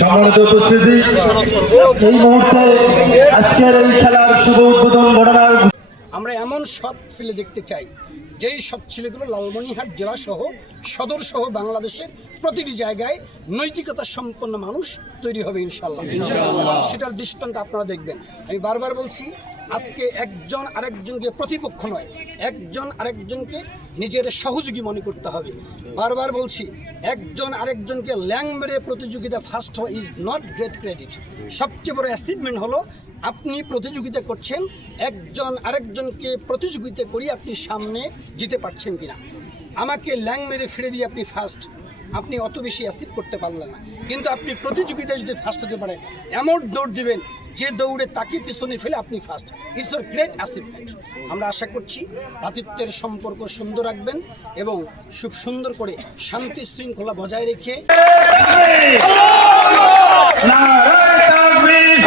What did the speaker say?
সম্মানিত উপস্থিতি, এই মুহূর্তে আজকের এই খেলার শুভ উদ্বোধন ঘটনার আমরা এমন সব ছেলে দেখতে চাই, যেই সব ছেলেগুলো লালমনিহাট জেলা সহ সদর সহ বাংলাদেশের প্রতিটি জায়গায় নৈতিকতা সম্পন্ন মানুষ তৈরি হবে ইনশাল্লাহ সেটার দৃষ্টান্ত আপনারা দেখবেন। আমি বারবার বলছি আজকে একজন আরেকজনকে প্রতিপক্ষ নয় একজন আরেকজনকে নিজের সহযোগী মনে করতে হবে। বারবার বলছি একজন আরেকজনকে ল্যাং মেরে প্রতিযোগিতা ফার্স্ট হওয়া ইজ নট গ্রেট ক্রেডিট সবচেয়ে বড় অ্যাচিভমেন্ট হলো আপনি প্রতিযোগিতা করছেন একজন আরেকজনকে প্রতিযোগিতা করি আপনি সামনে যেতে পারছেন কিনা। আমাকে ল্যাং মেরে ফিরে দিয়ে আপনি ফার্স্ট আপনি অত বেশি অ্যাচিভ করতে পারলেন না। কিন্তু আপনি প্রতিযোগিতায় যদি ফার্স্ট হতে পারেন এমন দৌড় দিবেন যে দৌড়ে তাকে পিছনে ফেলে আপনি first it's a great achievement আমরা আশা করছি ভাতৃত্বের সম্পর্ক সুন্দর রাখবেন এবং খুব সুন্দর করে শান্তি শৃঙ্খলা বজায় রেখে তাকবীর